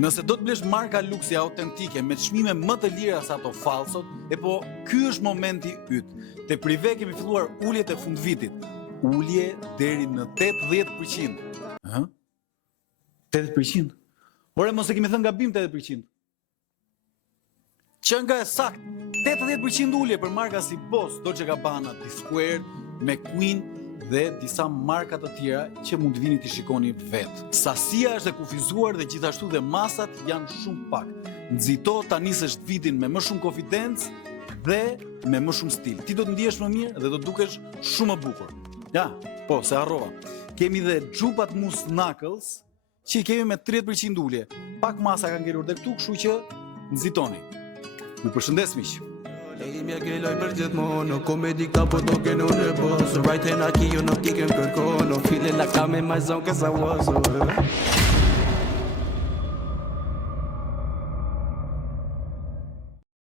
Nëse do të blesh marka luksi autentike me çmime më të lira se ato falsot, po ky është momenti yt. Te Prive kemi filluar uljet e fundvitit. Ulje deri në 80%. Ëh? 80%. Ore mos e kemi thënë gabim 80%. Që nga e sakt, 80% ulje për marka si Boss, Dolce Gabbana, D-Squared, McQueen dhe disa marka të tjera që mund të vini të shikoni vetë. Sasia është e kufizuar dhe gjithashtu dhe masat janë shumë pak. Nxito ta nisësh vitin me më shumë konfidencë dhe me më shumë stil. Ti do të ndihesh më mirë dhe do të dukesh shumë më bukur. Ja, po, se harrova. Kemi dhe xhupat Mousse Knuckles, që i kemi me 30% ulje. Pak masa ka ngelur dhe këtu, kështu që nxitoni. Ju përshëndes miq. Lei mia che l'hai per getmono, come di capo to che non è boss. Right and aquí yo no kick and percono, feeling like I'm in my zone cause I was.